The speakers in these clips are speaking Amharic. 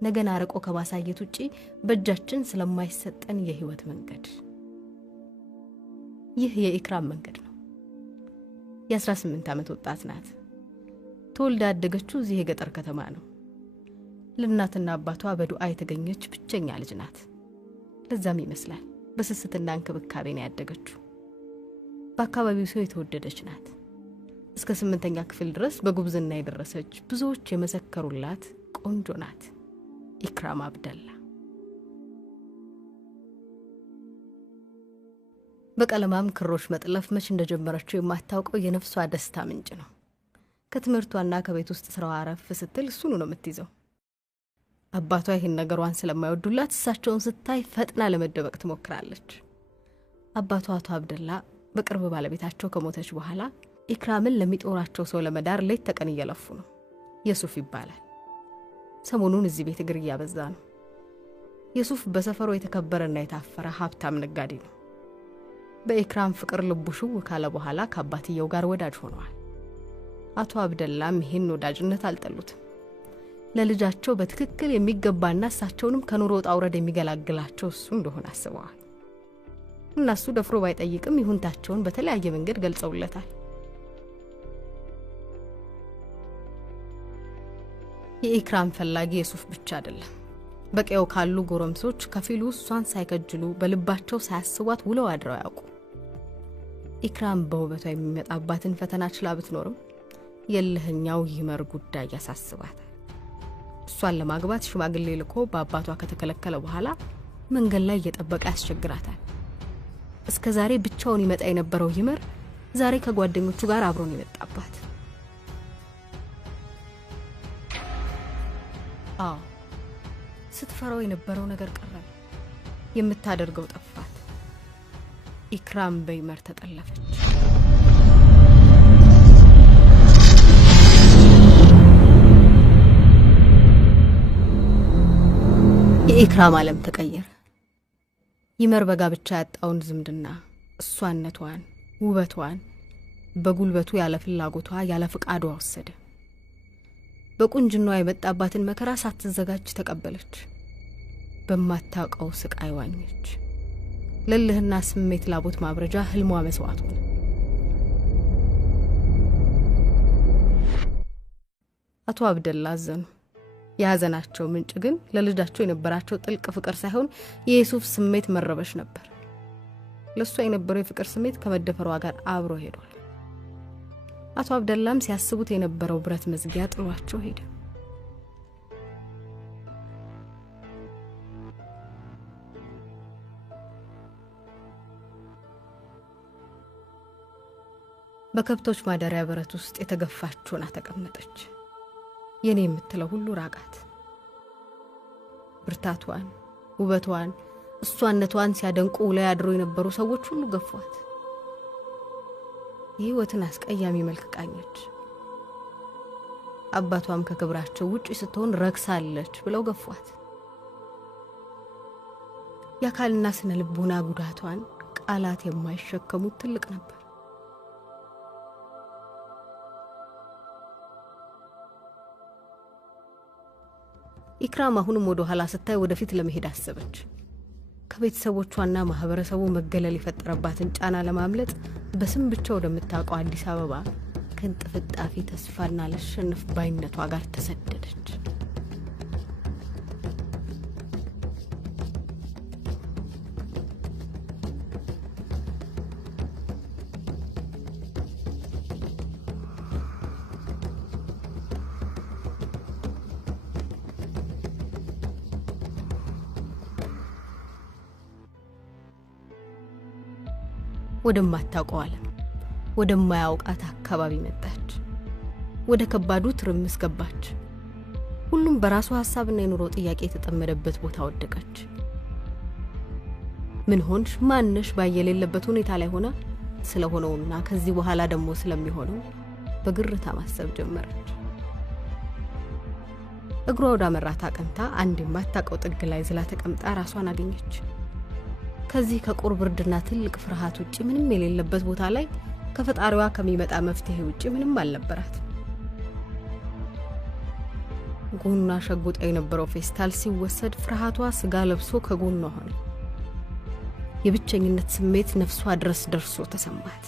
ነገን አርቆ ከማሳየት ውጪ በእጃችን ስለማይሰጠን የህይወት መንገድ። ይህ የኢክራም መንገድ ነው። የ18 ዓመት ወጣት ናት። ተወልዳ ያደገችው እዚህ የገጠር ከተማ ነው። ለእናትና አባቷ በዱዓ የተገኘች ብቸኛ ልጅ ናት። ለዛም ይመስላል በስስትና እንክብካቤ ነው ያደገችው። በአካባቢው ሰው የተወደደች ናት። እስከ 8ኛ ክፍል ድረስ በጉብዝና የደረሰች ብዙዎች የመሰከሩላት ቆንጆ ናት ኢክራም አብደላ። በቀለማም ክሮሽ መጥለፍ መች እንደጀመረችው የማታውቀው የነፍሷ ደስታ ምንጭ ነው። ከትምህርቷና ከቤት ውስጥ ስራዋ አረፍ ስትል እሱኑ ነው የምትይዘው። አባቷ ይህን ነገሯን ስለማይወዱላት እሳቸውን ስታይ ፈጥና ለመደበቅ ትሞክራለች። አባቷ አቶ አብደላ በቅርብ ባለቤታቸው ከሞተች በኋላ ኢክራምን ለሚጦራቸው ሰው ለመዳር ሌት ተቀን እየለፉ ነው። የሱፍ ይባላል። ሰሞኑን እዚህ ቤት እግር እያበዛ ነው። የሱፍ በሰፈሩ የተከበረና የታፈረ ሀብታም ነጋዴ ነው። በኢክራም ፍቅር ልቡ ሽው ካለ በኋላ ከአባትየው ጋር ወዳጅ ሆነዋል። አቶ አብደላም ይህን ወዳጅነት አልጠሉትም። ለልጃቸው በትክክል የሚገባና እሳቸውንም ከኑሮ ጣውረድ የሚገላግላቸው እሱ እንደሆነ አስበዋል። እነሱ ደፍሮ ባይጠይቅም ይሁንታቸውን በተለያየ መንገድ ገልጸውለታል። የኢክራም ፈላጊ የሱፍ ብቻ አይደለም። በቀየው ካሉ ጎረምሶች ከፊሉ እሷን ሳይከጅሉ በልባቸው ሳያስቧት ውለው አድረው ያውቁ። ኢክራም በውበቷ የሚመጣባትን ፈተና ችላ ብትኖርም የለህኛው ይመር ጉዳይ ያሳስባታል። እሷን ለማግባት ሽማግሌ ልኮ በአባቷ ከተከለከለ በኋላ መንገድ ላይ እየጠበቀ ያስቸግራታል። እስከ ዛሬ ብቻውን ይመጣ የነበረው ይመር ዛሬ ከጓደኞቹ ጋር አብሮን ይመጣባት። ስትፈራው የነበረው ነገር ቀረ። የምታደርገው ጠፋት። ኢክራም በይመር ተጠለፈች። የኢክራም ዓለም ተቀየረ። ይመር በጋብቻ ያጣውን ዝምድና፣ እሷነቷን፣ ውበቷን በጉልበቱ ያለ ፍላጎቷ ያለ ፍቃዷ ወሰደ። በቁንጅናዋ የመጣባትን መከራ ሳትዘጋጅ ተቀበለች። በማታውቀው ስቃይ ዋኘች። ለልህና ስሜት ላቦት ማብረጃ ህልሟ መስዋዕት ሆነ። አቶ አብደላ አዘኑ። ያዘናቸው ምንጭ ግን ለልጃቸው የነበራቸው ጥልቅ ፍቅር ሳይሆን የሱፍ ስሜት መረበሽ ነበር። ለሷ የነበረው የፍቅር ስሜት ከመደፈሯ ጋር አብሮ ሄዷል። አቶ አብደላም ሲያስቡት የነበረው ብረት መዝጊያ ጥሏቸው ሄደ። በከብቶች ማደሪያ በረት ውስጥ የተገፋችውና ተቀመጠች። የኔ የምትለው ሁሉ ራቃት። ብርታቷን፣ ውበቷን፣ እሷነቷን ሲያደንቁ ላይ አድሮ የነበሩ ሰዎች ሁሉ ገፏት። የህይወትን አስቀያሚ መልክ ቃኘች። አባቷም ከክብራቸው ውጪ ስትሆን ረክሳለች ብለው ገፏት። የአካልና ስነ ልቦና ጉዳቷን ቃላት የማይሸከሙት ትልቅ ነበር። ኢክራም አሁንም ወደ ኋላ ስታይ ወደፊት ለመሄድ አሰበች። ከቤተሰቦቿና ማህበረሰቡ መገለል የፈጠረባትን ጫና ለማምለጥ በስም ብቻ ወደምታውቀው አዲስ አበባ ከንጥፍጣፊ ተስፋና ለሸነፍ ባይነቷ ጋር ተሰደደች። ወደማታውቀው ዓለም ወደማያውቃት አካባቢ መጣች። ወደ ከባዱ ትርምስ ገባች። ሁሉም በራሱ ሐሳብና የኑሮ ጥያቄ የተጠመደበት ቦታ ወደቀች። ምን ሆንሽ ማንሽ ባየሌለበት ሁኔታ ላይ ሆና ስለሆነውና ከዚህ በኋላ ደግሞ ስለሚሆነው በግርታ ማሰብ ጀመረች። እግሯ ወደ አመራት አቀንታ አንድ የማታውቀው ጥግ ላይ ዝላ ተቀምጣ ራሷን አገኘች። ከዚህ ከቁርብርድና ትልቅ ፍርሃት ውጪ ምንም የሌለበት ቦታ ላይ ከፈጣሪዋ ከሚመጣ መፍትሄ ውጪ ምንም አልነበራት። ጎኑን አሸጉጣ የነበረው ፌስታል ሲወሰድ ፍርሃቷ ስጋ ለብሶ ከጎኗ ሆነ። የብቸኝነት ስሜት ነፍሷ ድረስ ደርሶ ተሰማት።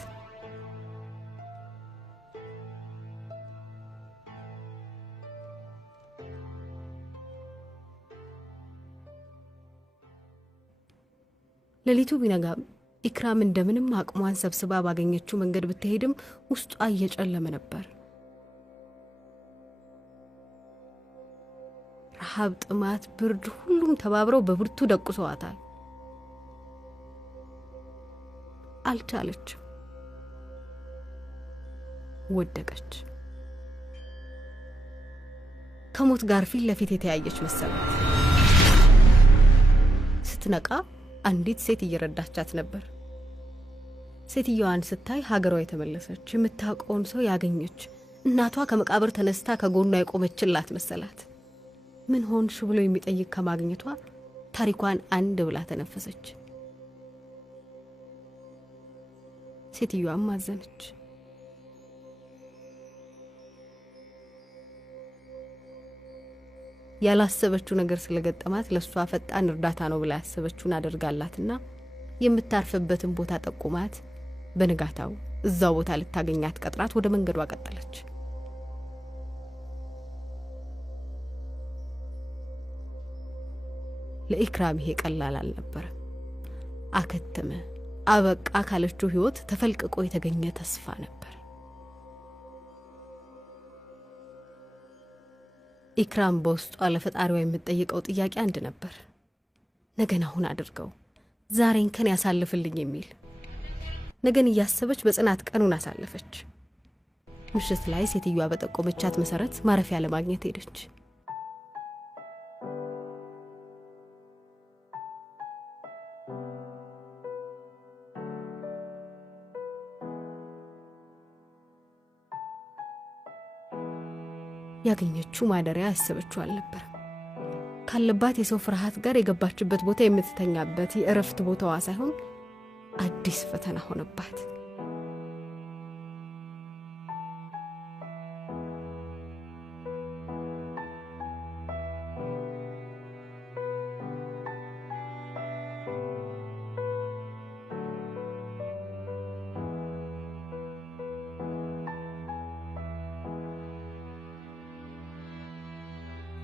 ሌሊቱ ቢነጋም ኢክራም እንደምንም አቅሟን ሰብስባ ባገኘችው መንገድ ብትሄድም ውስጧ እየጨለመ ነበር። ረሃብ፣ ጥማት፣ ብርድ ሁሉም ተባብረው በብርቱ ደቁሰዋታል። አልቻለችም። ወደቀች። ከሞት ጋር ፊት ለፊት የተያየች መሰላት። ስትነቃ አንዲት ሴት እየረዳቻት ነበር። ሴትየዋን ስታይ ሀገሯ የተመለሰች የምታውቀውን ሰው ያገኘች እናቷ ከመቃብር ተነስታ ከጎኗ የቆመችላት መሰላት። ምን ሆንሽ ብሎ የሚጠይቅ ከማግኘቷ ታሪኳን አንድ ብላ ተነፈሰች። ሴትየዋም አዘነች። ያላሰበችው ነገር ስለገጠማት ለሷ ፈጣን እርዳታ ነው ብላ ያሰበችውን አድርጋላትና የምታርፍበትን ቦታ ጠቁማት በንጋታው እዛው ቦታ ልታገኛት ቀጥራት ወደ መንገዷ ቀጠለች። ለኢክራም ይሄ ቀላል አልነበረ። አከተመ አበቃ ካለችው ህይወት ተፈልቅቆ የተገኘ ተስፋ ነበር። ኢክራም በውስጧ ለፈጣሪዋ የምትጠይቀው ጥያቄ አንድ ነበር። ነገን አሁን አድርገው ዛሬን ከኔ ያሳልፍልኝ የሚል። ነገን እያሰበች በጽናት ቀኑን አሳለፈች። ምሽት ላይ ሴትየዋ በጠቆመቻት መሰረት ማረፊያ ለማግኘት ሄደች። ያገኘችው ማደሪያ ያሰበችው አልነበረም። ካለባት የሰው ፍርሃት ጋር የገባችበት ቦታ የምትተኛበት የእረፍት ቦታዋ ሳይሆን አዲስ ፈተና ሆነባት።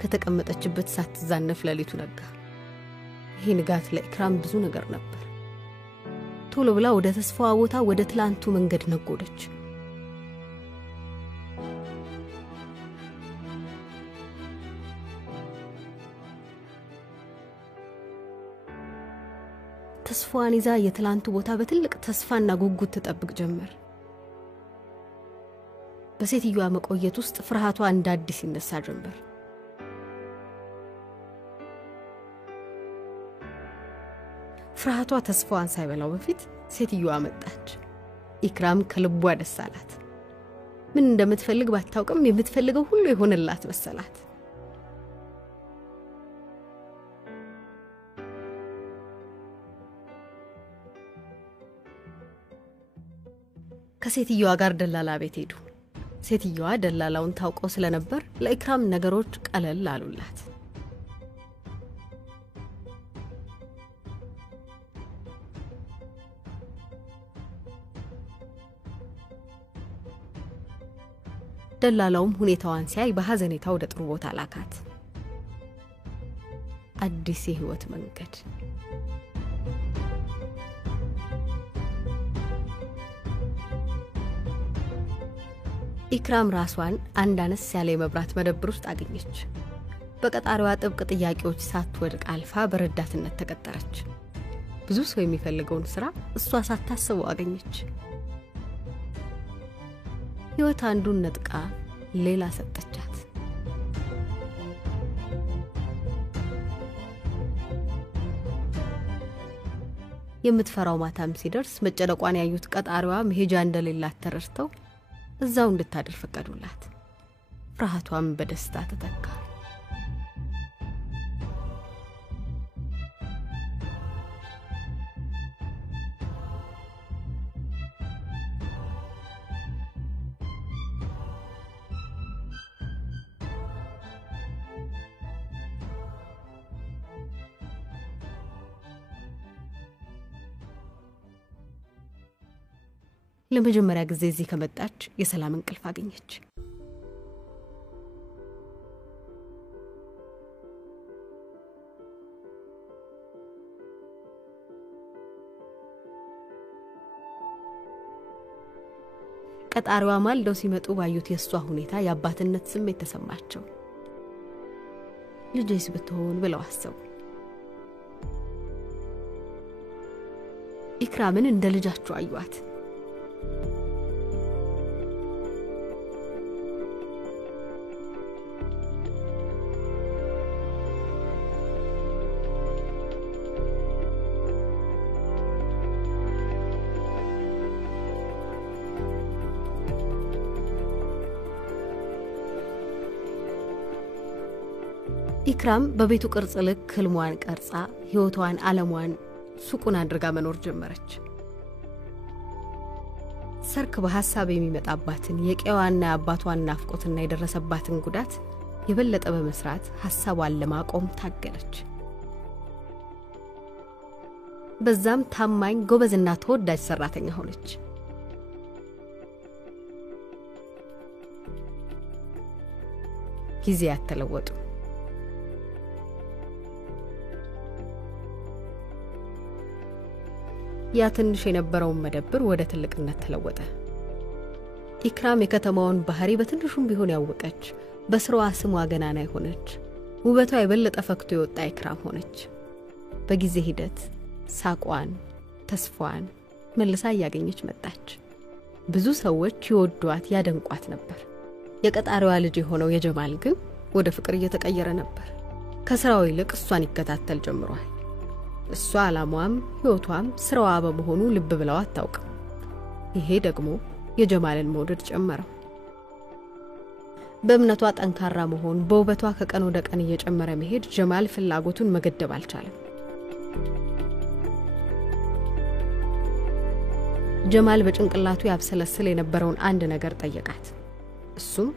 ከተቀመጠችበት ሳትዛነፍ ሌሊቱ ነጋ። ይሄ ንጋት ለኢክራም ብዙ ነገር ነበር። ቶሎ ብላ ወደ ተስፋዋ ቦታ ወደ ትላንቱ መንገድ ነጎደች። ተስፋዋን ይዛ የትላንቱ ቦታ በትልቅ ተስፋና ጉጉት ተጠብቅ ጀመር። በሴትየዋ መቆየት ውስጥ ፍርሃቷ እንደ አዲስ ይነሳ ጀመር። ፍርሃቷ ተስፋዋን ሳይበላው በፊት ሴትየዋ መጣች። ኢክራም ከልቧ ደስ አላት። ምን እንደምትፈልግ ባታውቅም የምትፈልገው ሁሉ ይሆንላት መሰላት። ከሴትየዋ ጋር ደላላ ቤት ሄዱ። ሴትየዋ ደላላውን ታውቀው ስለነበር ለኢክራም ነገሮች ቀለል አሉላት። ደላላውም ሁኔታዋን ሲያይ በሐዘኔታ ወደ ጥሩ ቦታ ላካት። አዲስ የህይወት መንገድ። ኢክራም ራስዋን አንድ አነስ ያለ የመብራት መደብር ውስጥ አገኘች። በቀጣሪዋ ጥብቅ ጥያቄዎች ሳትወድቅ አልፋ በረዳትነት ተቀጠረች። ብዙ ሰው የሚፈልገውን ስራ እሷ ሳታስበው አገኘች። ህይወት አንዱን ነጥቃ ሌላ ሰጠቻት። የምትፈራው ማታም ሲደርስ መጨነቋን ያዩት ቀጣሪዋ መሄጃ እንደሌላት ተረድተው እዛው እንድታድር ፈቀዱላት። ፍርሃቷም በደስታ ተተካ። ለመጀመሪያ ጊዜ እዚህ ከመጣች የሰላም እንቅልፍ አገኘች። ቀጣሪዋ ማልደው ሲመጡ ባዩት የሷ ሁኔታ የአባትነት ስሜት ተሰማቸው። ልጄስ ብትሆን ብለው አሰቡ። ኢክራምን እንደ ልጃቸው አዩአት። ኢክራም በቤቱ ቅርጽ ልክ ህልሟን ቀርጻ ህይወቷን ዓለሟን ሱቁን አድርጋ መኖር ጀመረች። ሰርክ በሐሳብ የሚመጣባትን የቀዋና አባቷን ናፍቆትና የደረሰባትን ጉዳት የበለጠ በመስራት ሐሳቧን ለማቆም ታገለች። በዛም ታማኝ ጎበዝና ተወዳጅ ሰራተኛ ሆነች። ጊዜያት ተለወጡ። ያ ትንሽ የነበረውን መደብር ወደ ትልቅነት ተለወጠ። ኢክራም የከተማውን ባህሪ በትንሹም ቢሆን ያወቀች፣ በስራዋ ስሟ ገናና ሆነች። ውበቷ የበለጠ ፈክቶ የወጣ ኢክራም ሆነች። በጊዜ ሂደት ሳቋን፣ ተስፋዋን መልሳ እያገኘች መጣች። ብዙ ሰዎች ይወዷት ያደንቋት ነበር። የቀጣሪዋ ልጅ የሆነው የጀማል ግን ወደ ፍቅር እየተቀየረ ነበር። ከስራው ይልቅ እሷን ይከታተል ጀምሯል። እሷ ዓላማዋም ህይወቷም ስራዋ በመሆኑ ልብ ብለው አታውቅም። ይሄ ደግሞ የጀማልን መውደድ ጨመረው። በእምነቷ ጠንካራ መሆን፣ በውበቷ ከቀን ወደ ቀን እየጨመረ መሄድ ጀማል ፍላጎቱን መገደብ አልቻለም። ጀማል በጭንቅላቱ ያብሰለስል የነበረውን አንድ ነገር ጠየቃት። እሱም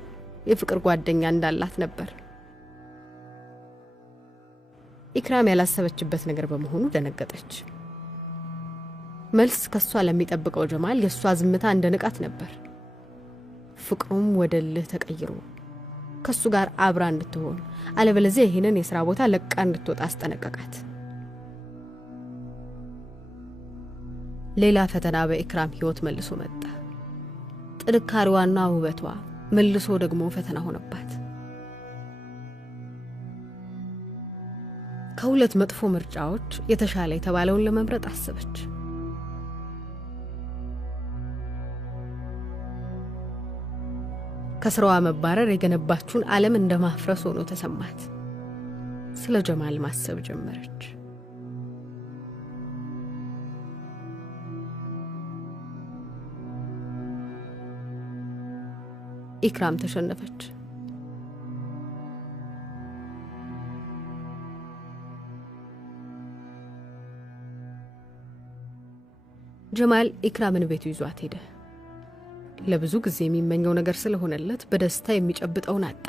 የፍቅር ጓደኛ እንዳላት ነበር። ኢክራም ያላሰበችበት ነገር በመሆኑ ደነገጠች። መልስ ከሷ ለሚጠብቀው ጀማል የሷ ዝምታ እንደ ንቃት ነበር። ፍቅሩም ወደ ልህ ተቀይሮ ከሱ ጋር አብራ እንድትሆን አለበለዚያ ይሄንን የሥራ ቦታ ለቃ እንድትወጣ አስጠነቀቃት። ሌላ ፈተና በኢክራም ህይወት መልሶ መጣ። ጥንካሬዋና ውበቷ መልሶ ደግሞ ፈተና ሆነባት። ከሁለት መጥፎ ምርጫዎች የተሻለ የተባለውን ለመምረጥ አሰበች። ከስራዋ መባረር የገነባችውን ዓለም እንደማፍረስ ሆኖ ተሰማት። ስለ ጀማል ማሰብ ጀመረች። ኢክራም ተሸነፈች። ጀማል ኢክራምን ቤቱ ይዟት ሄደ። ለብዙ ጊዜ የሚመኘው ነገር ስለሆነለት በደስታ የሚጨብጠውን አጣ።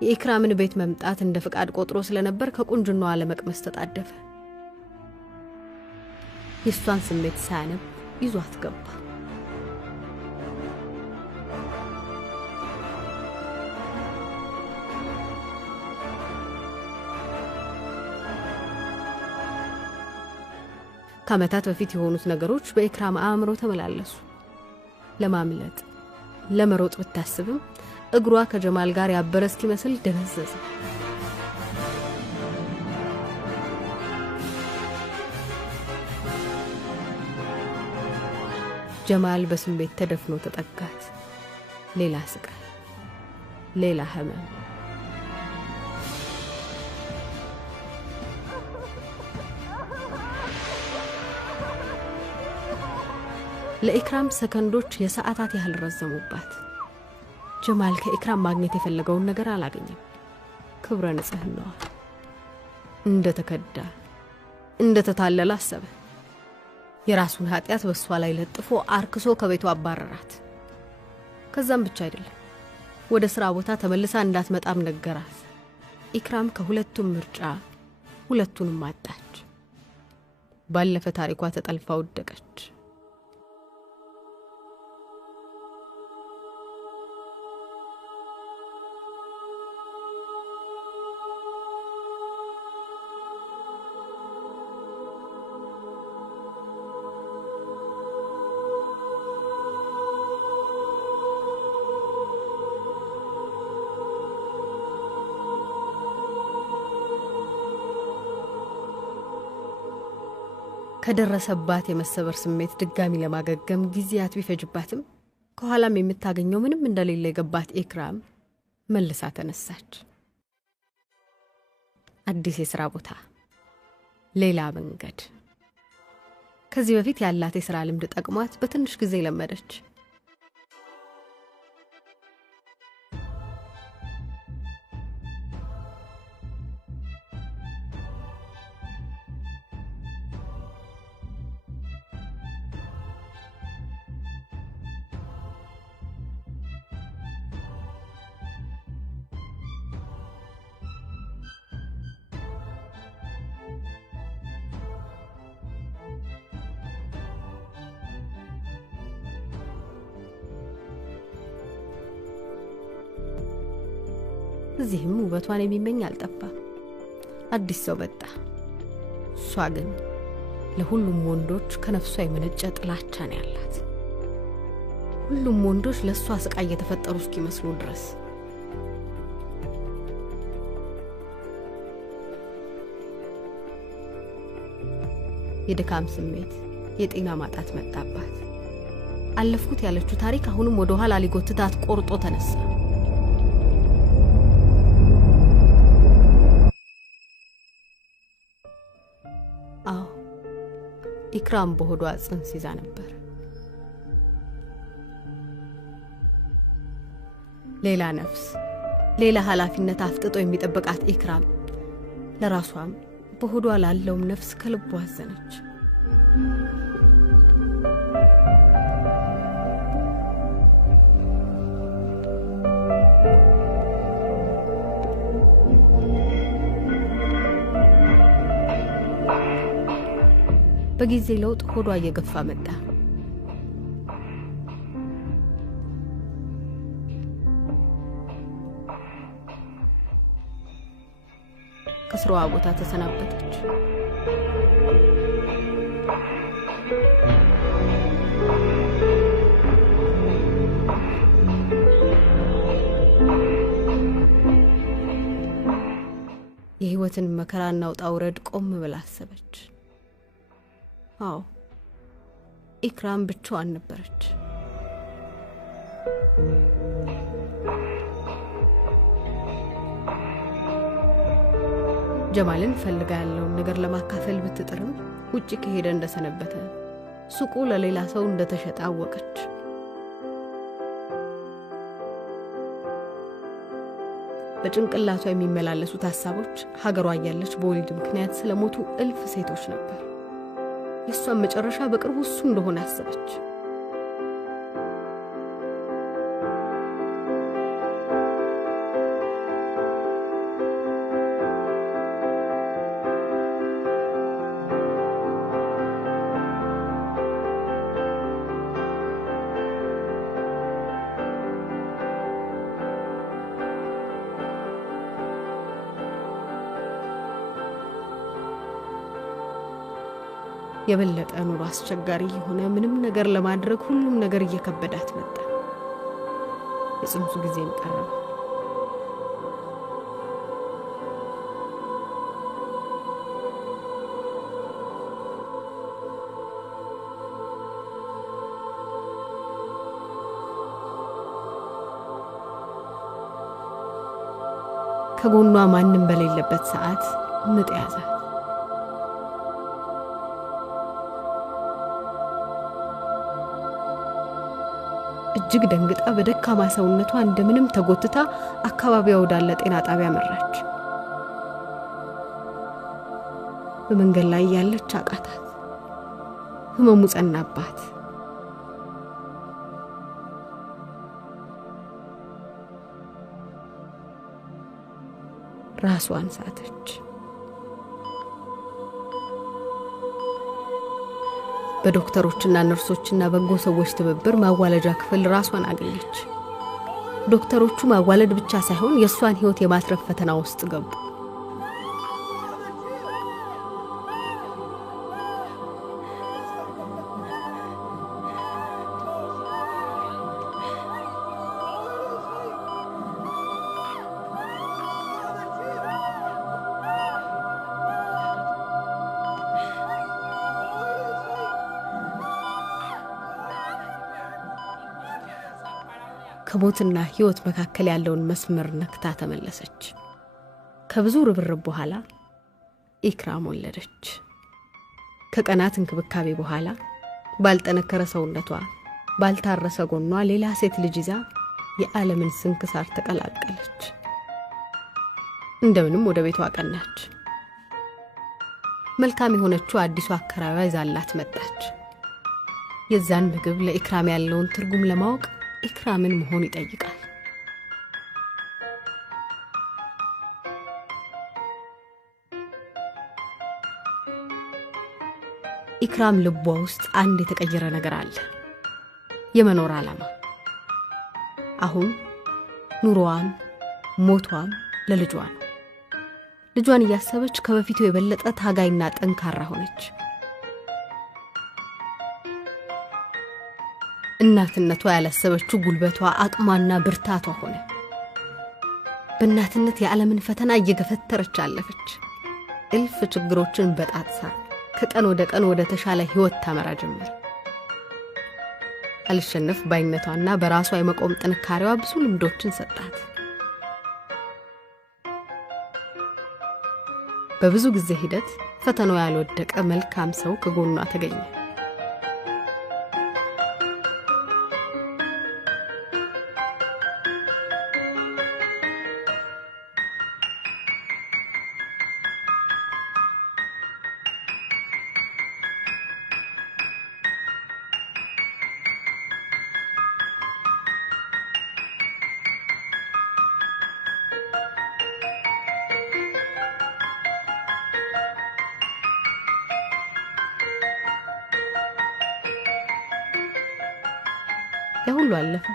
የኢክራምን ቤት መምጣት እንደ ፍቃድ ቆጥሮ ስለነበር ከቁንጅናዋ ለመቅመስ ተጣደፈ። የሷን ስሜት ሳያነብ ይዟት ገባ። ከዓመታት በፊት የሆኑት ነገሮች በኢክራም አእምሮ ተመላለሱ። ለማምለጥ ለመሮጥ ብታስብም እግሯ ከጀማል ጋር ያበረ እስኪመስል ደነዘዘ። ጀማል በስሜት ተደፍኖ ተጠጋት። ሌላ ስቃይ፣ ሌላ ህመም። ለኢክራም ሰከንዶች የሰዓታት ያህል ረዘሙባት። ጀማል ከኢክራም ማግኘት የፈለገውን ነገር አላገኘም። ክብረ ንጽህናዋ እንደተከዳ እንደተታለለ አሰበ። የራሱን ኃጢያት በሷ ላይ ለጥፎ አርክሶ ከቤቱ አባረራት። ከዛም ብቻ አይደለም፣ ወደ ስራ ቦታ ተመልሳ እንዳትመጣም ነገራት። ኢክራም ከሁለቱም ምርጫ ሁለቱንም አጣች። ባለፈ ታሪኳ ተጠልፋ ወደቀች። ከደረሰባት የመሰበር ስሜት ድጋሚ ለማገገም ጊዜያት ቢፈጅባትም ከኋላም የምታገኘው ምንም እንደሌለ የገባት ኢክራም መልሳ ተነሳች። አዲስ የሥራ ቦታ፣ ሌላ መንገድ። ከዚህ በፊት ያላት የሥራ ልምድ ጠቅሟት በትንሽ ጊዜ ለመደች። እዚህም ውበቷን የሚመኝ አልጠፋም። አዲስ ሰው መጣ። እሷ ግን ለሁሉም ወንዶች ከነፍሷ የመነጨ ጥላቻ ነው ያላት። ሁሉም ወንዶች ለሷ ስቃይ የተፈጠሩ እስኪመስሉ ድረስ። የድካም ስሜት፣ የጤና ማጣት መጣባት። አለፍኩት ያለችው ታሪክ አሁንም ወደ ኋላ ሊጎትታት ቆርጦ ተነሳ። ኢክራም በሆዷ ጽንስ ይዛ ነበር። ሌላ ነፍስ፣ ሌላ ኃላፊነት አፍጥጦ የሚጠብቃት ኢክራም ለራሷም በሆዷ ላለውም ነፍስ ከልቧ አዘነች። በጊዜ ለውጥ ሆዷ እየገፋ መጣ። ከስራዋ ቦታ ተሰናበተች። የህይወትን መከራና ውጣ ውረድ ቆም ብላ አሰበች። አዎ ኢክራም ብቻዋን ነበረች። ጀማልን ፈልጋ ያለውን ነገር ለማካፈል ብትጥርም ውጪ ከሄደ እንደሰነበተ፣ ሱቁ ለሌላ ሰው እንደተሸጠ አወቀች። በጭንቅላቷ የሚመላለሱት ሐሳቦች ሀገሯ ያለች በወሊድ ምክንያት ስለሞቱ እልፍ ሴቶች ነበር። የሷን መጨረሻ በቅርቡ እሱ እንደሆነ አሰበች። የበለጠ ኑሮ አስቸጋሪ የሆነ ምንም ነገር ለማድረግ ሁሉም ነገር እየከበዳት መጣ። የጽንሱ ጊዜም ቀረበ። ከጎኗ ማንም በሌለበት ሰዓት ምጥ ያዛት። እጅግ ደንግጣ በደካማ ሰውነቷ እንደምንም ተጎትታ አካባቢዋ ወዳለ ጤና ጣቢያ መራች። በመንገድ ላይ ያለች አቃታት። ህመሙ ጸናባት። ራሷን ሳተች። በዶክተሮችና ነርሶችና በጎ ሰዎች ትብብር ማዋለጃ ክፍል ራሷን አገኘች። ዶክተሮቹ ማዋለድ ብቻ ሳይሆን የሷን ህይወት የማትረፍ ፈተና ውስጥ ገቡ። ከሞትና ህይወት መካከል ያለውን መስመር ነክታ ተመለሰች። ከብዙ ርብርብ በኋላ ኢክራም ወለደች። ከቀናት እንክብካቤ በኋላ ባልጠነከረ ሰውነቷ ባልታረሰ ጎኗ ሌላ ሴት ልጅ ይዛ የዓለምን ስንክሳር ተቀላቀለች። እንደምንም ወደ ቤቷ አቀናች። መልካም የሆነችው አዲሷ አከራዋ ይዛላት መጣች። የዛን ምግብ ለኢክራም ያለውን ትርጉም ለማወቅ ኢክራምን መሆን ይጠይቃል። ኢክራም ልቧ ውስጥ አንድ የተቀየረ ነገር አለ። የመኖር ዓላማ። አሁን ኑሮዋም ሞቷም ለልጇ ነው። ልጇን እያሰበች ከበፊቱ የበለጠ ታጋይና ጠንካራ ሆነች። እናትነቷ ያላሰበችው ጉልበቷ አቅሟና ብርታቷ ሆነ። በእናትነት የዓለምን ፈተና እየገፈተረች አለፈች። እልፍ ችግሮችን በጣጥሳ ከቀን ወደ ቀን ወደ ተሻለ ህይወት ታመራ ጀመረ። አልሸነፍ ባይነቷና በራሷ የመቆም ጥንካሬዋ ብዙ ልምዶችን ሰጣት። በብዙ ጊዜ ሂደት ፈተናው ያልወደቀ መልካም ሰው ከጎኗ ተገኘ። ሁሉ አለፈ።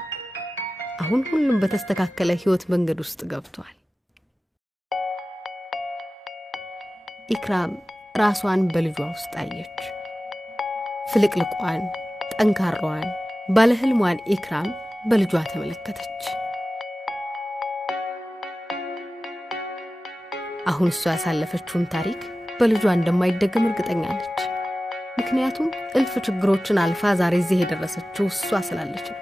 አሁን ሁሉም በተስተካከለ ህይወት መንገድ ውስጥ ገብቷል። ኢክራም ራሷን በልጇ ውስጥ አየች። ፍልቅልቋን፣ ጠንካራዋን፣ ባለህልሟን ኢክራም በልጇ ተመለከተች። አሁን እሷ ያሳለፈችውን ታሪክ በልጇ እንደማይደገም እርግጠኛ ነች። ምክንያቱም እልፍ ችግሮችን አልፋ ዛሬ እዚህ የደረሰችው እሷ ስላለች ነው።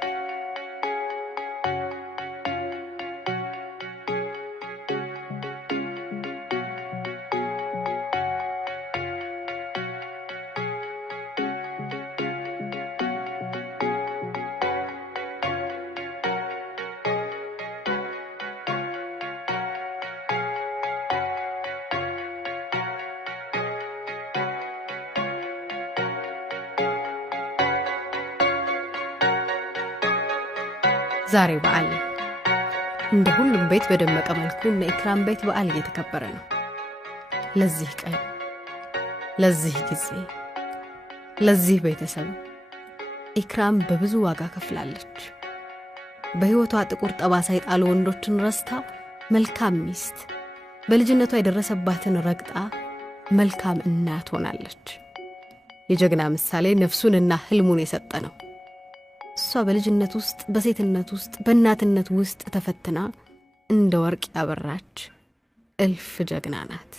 ዛሬ በዓል እንደ ሁሉም ቤት በደመቀ መልኩ ኢክራም ቤት በዓል እየተከበረ ነው። ለዚህ ቀን፣ ለዚህ ጊዜ፣ ለዚህ ቤተሰብ ኢክራም በብዙ ዋጋ ከፍላለች። በህይወቷ ጥቁር ጠባሳ የጣሉ ወንዶችን ረስታ መልካም ሚስት፣ በልጅነቷ የደረሰባትን ረግጣ መልካም እናት ሆናለች። የጀግና ምሳሌ ነፍሱንና ህልሙን የሰጠ ነው። እሷ በልጅነት ውስጥ፣ በሴትነት ውስጥ፣ በእናትነት ውስጥ ተፈትና እንደ ወርቅ ያበራች እልፍ ጀግና ናት።